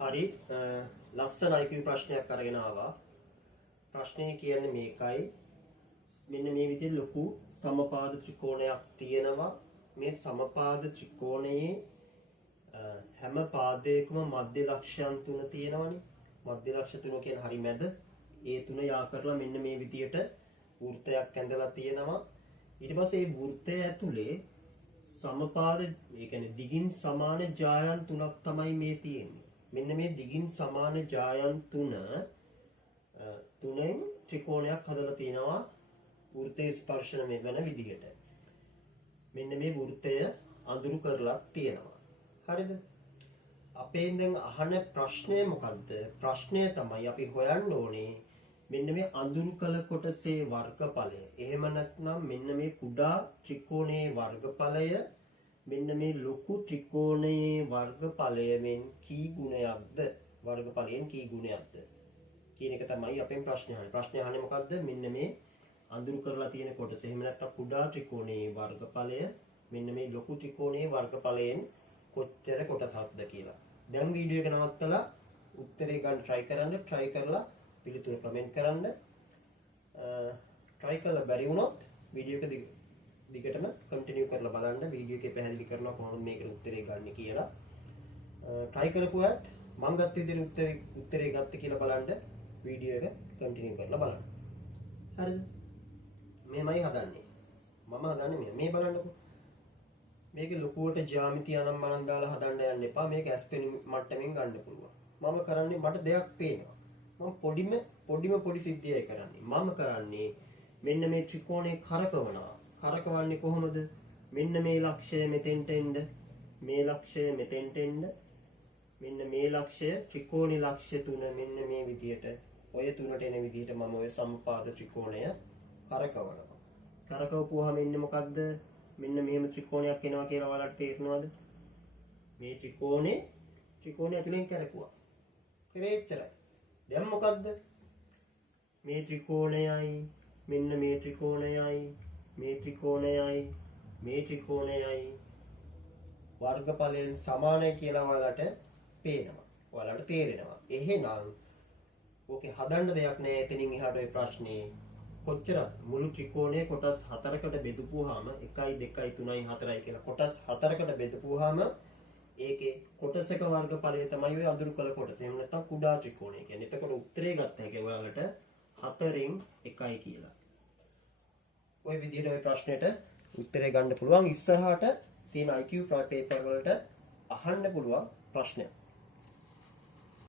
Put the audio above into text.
හරි ලස්සන IQ ප්‍රශ්නයක් අරගෙන ආවා. ප්‍රශ්නේ කියන්නේ මේකයි. මෙන්න මේ විදිහට ලොකු සමපාද ත්‍රිකෝණයක් තියෙනවා. මේ සමපාද ත්‍රිකෝණයේ හැම පාදයකම මධ්‍ය ලක්ෂයන් තුන තියෙනවනේ. මධ්‍ය ලක්ෂ තුන කියන්නේ හරි මැද. ඒ තුන යා කරලා මෙන්න මේ විදිහට වෘත්තයක් ඇඳලා තියෙනවා. ඊට පස්සේ මේ වෘත්තය ඇතුලේ සමපාද ඒ කියන්නේ දිගින් සමාන ජායන් තුනක් තමයි මේ තියෙන්නේ. මෙන්න මේ දිගින් සමාන ජායන් තුනෙන් ත්‍රිකෝණයක් හදලා තිනවා වෘත්තයේ ස්පර්ශන වෙන විදිහට. මෙන්න මේ වෘත්තය අඳුරු කරලා තියෙනවා. හරිද? අපෙන් දැන් අහන ප්‍රශ්නය මොකද්ද? ප්‍රශ්නය තමයි අපි හොයන්න ඕනේ මෙන්න මේ අඳුරු කළ කොටසේ වර්ගඵලය. එහෙම නැත්නම් මෙන්න මේ කුඩා ත්‍රිකෝණයේ වර්ගඵලය මෙන්න මේ ලොකු ත්‍රිකෝණයේ වර්ගඵලයෙන් කී ගුණයක්ද? වර්ගඵලයෙන් කී ගුණයක්ද කියන එක තමයි අපෙන් ප්‍රශ්නේ අහන්නේ. ප්‍රශ්නේ අහන්නේ මොකද්ද? මෙන්න මේ අඳුරු කරලා තියෙන කොටස. එහෙම නැත්නම් කුඩා ත්‍රිකෝණයේ වර්ගඵලය මෙන්න මේ ලොකු ත්‍රිකෝණයේ වර්ගඵලයෙන් කොච්චර කොටසක්ද කියලා. දැන් වීඩියෝ එක නවත්තලා උත්තරේ ගන්න try කරන්න. try කරලා පිළිතුර කමෙන්ට් කරන්න. try කරලා බැරි වුණොත් වීඩියෝ එක දිගටම කන්ටිනියු කරලා බලන්න. වීඩියෝ එකේ පැහැදිලි කරනවා කොහොමද මේකට උත්තරේ ගන්න කියලා. try කරපු අයත් මම ගත්ත විදිහට උත්තරේ ගත්තේ කියලා බලන්න වීඩියෝ එක කන්ටිනියු කරලා බලන්න. හරිද? මේමයි හදන්නේ. මම හදන්නේ මේ බලන්නකෝ. මේක ලොකුවට ජ්‍යාමිති අනම්මනම් දාලා හදන්න යන්න එපා. මේක ඇස්පෙනි මට්ටමින් ගන්න පුළුවන්. මම කරන්නේ මට දෙයක් පේනවා. මම පොඩි සිද්ධියයි කරන්නේ. මම කරන්නේ මෙන්න මේ ත්‍රිකෝණේ කරකවනවා. කරකවන්නේ කොහොමද? මෙන්න මේ ලක්ෂය මෙතෙන්ට එන්න, මේ ලක්ෂය මෙතෙන්ට එන්න, මෙන්න මේ ලක්ෂය ත්‍රිකෝණී ලක්ෂ්‍ය තුන මෙන්න මේ විදියට ඔය තුනට එන විදියට මම ඔය සමපාද ත්‍රිකෝණය කරකවනවා. කරකවපුවාම එන්නේ මොකද්ද? මෙන්න මෙහෙම ත්‍රිකෝණයක් එනවා කියලා ඔයාලට තේරෙනවද? මේ ත්‍රිකෝණය ඇතුලෙන් කරකුවා. කරේ එච්චරයි. දැන් මොකද්ද? මේ ත්‍රිකෝණයයි මෙන්න මේ ත්‍රිකෝණයයි මේ ත්‍රිකෝණයයි මේ ත්‍රිකෝණයයි වර්ගඵලයෙන් සමානයි කියලා ඔයාලට පේනවා. ඔයාලට තේරෙනවා. එහෙනම් ඕකේ හදන්න දෙයක් නෑ. එතනින් එහාට ඔය ප්‍රශ්නේ කොච්චරද? මුළු ත්‍රිකෝණය කොටස් 4කට බෙදපුවාම 1 2 3 4යි කියලා කොටස් 4කට බෙදපුවාම ඒකේ කොටසක වර්ගඵලය තමයි ඔය අඳුරු කළ කොටස. එහෙම නැත්නම් කුඩා ත්‍රිකෝණය කියන්නේ. එතකොට උත්තරේ ගත්ත හැකි ඔයාලට 4න් 1යි කියලා. ඔය විදිහට ඔය ප්‍රශ්නෙට උත්තරේ ගන්න පුළුවන්. ඉස්සරහට තියෙන IQ පේපර් වලට අහන්න පුළුවන් ප්‍රශ්නයක්.